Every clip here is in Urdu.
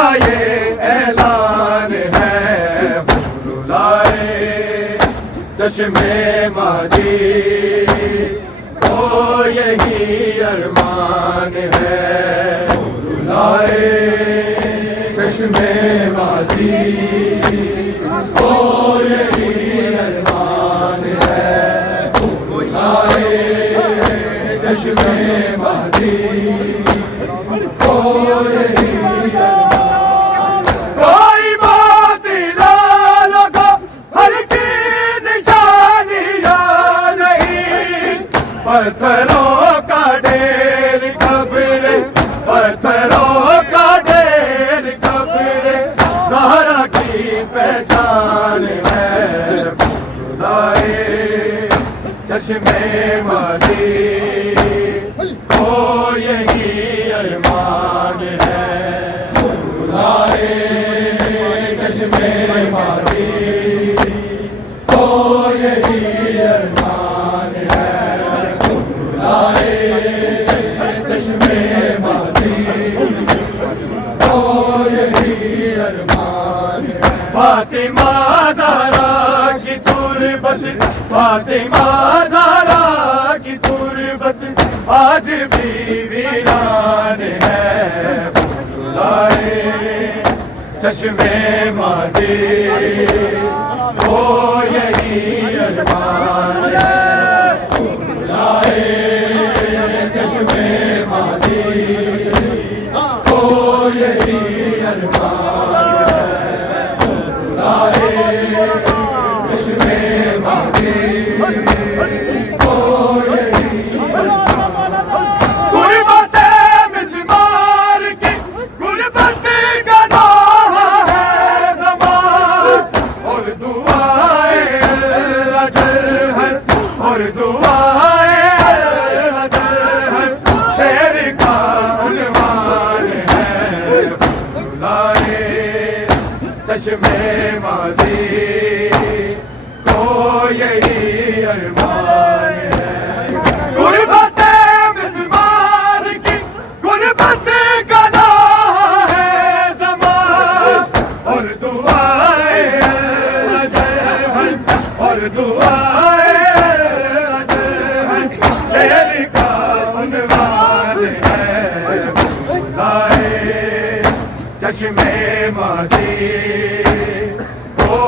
کا یہ اعلان ہے، حور لائے چشمے مادی کو یہی ارمان ہے، حور لائے چشمے مادی کو یہی ارمان ہے، حور لائے چشمے مادی کو یہی ارمان۔ کوئی بات نہ لگو ہر کی نشانیاں نہیں، پتھروں کا ڈھیر قبر، پتھروں کا ڈھیر قبر زہرا کی پہچان ہے، لائے چشمے مادی کو یہی ارمان ہے، لائے چشمے مادی کو یہی ارمان ہے، لائے چشمے مادی کو یہی ارمان ہے۔ فاطمہ زہرا کی تربت، فاطمہ زہرا کی تربت آج بھی ویران ہے، لائے چشمے مادی کو یہی ارمان ہے، لائے چشمے مادی کو یہی ارمان ہے، لائے چشمے مادی کو یہی غربت مسمار کی، غربت کا نام ہے زمان، اور دعائیں اجر ہے، اور دعائیں اجر ہے، شیر کا عنوان ہے، لائے چشمے مادی کو یہی ارمان ہے۔ غربت مسمار کی، غربت کا نام ہے زمان، اور دعائیں اجر ہے، اور دعائیں اجر ہے، شہر کا عنوان ہے، لائے چشمے مادی کو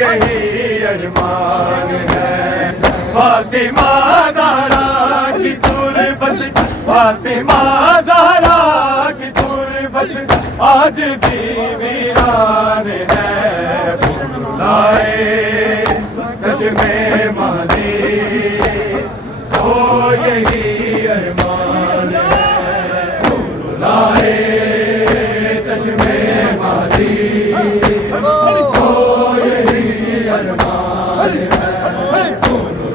یہی ارمان ہے۔ فاطمہ زہرا کی تربت، فاطمہ زہرا کی تربت آج بھی ویران ہے، لائے چشمے مادی کو یہی ارمان ہے، لائے چشمے مادی کو یہی ارمان ہے،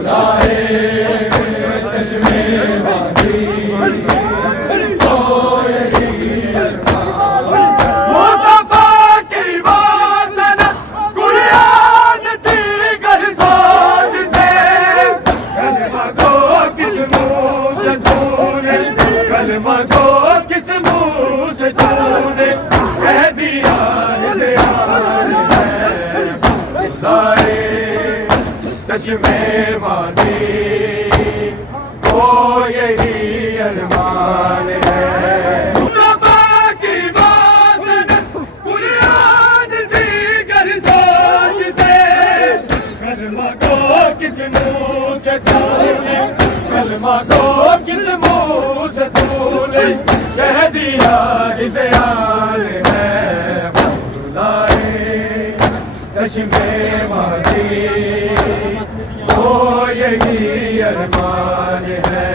لائے چشمے مادی کو یہی ارمان ہے۔ مصطفیٰ کی واسطہ قرآن دیگر سوچتے، کلمہ کو کس منہ سے تو نے، کلمہ کو کس منہ سے تو نے کہہ دیا زیان ہے، لائے چشمے مادی کو یہی ارمان ہے۔ مصطفیٰ کی واسطہ قرآن دیگر سوچتے، کلمہ کو کس منہ سے تو نے، کلمہ کو کس منہ سے تو نے کہہ دیا زیان ہے، لائے چشمے مادی کو یہی ارمان ہے۔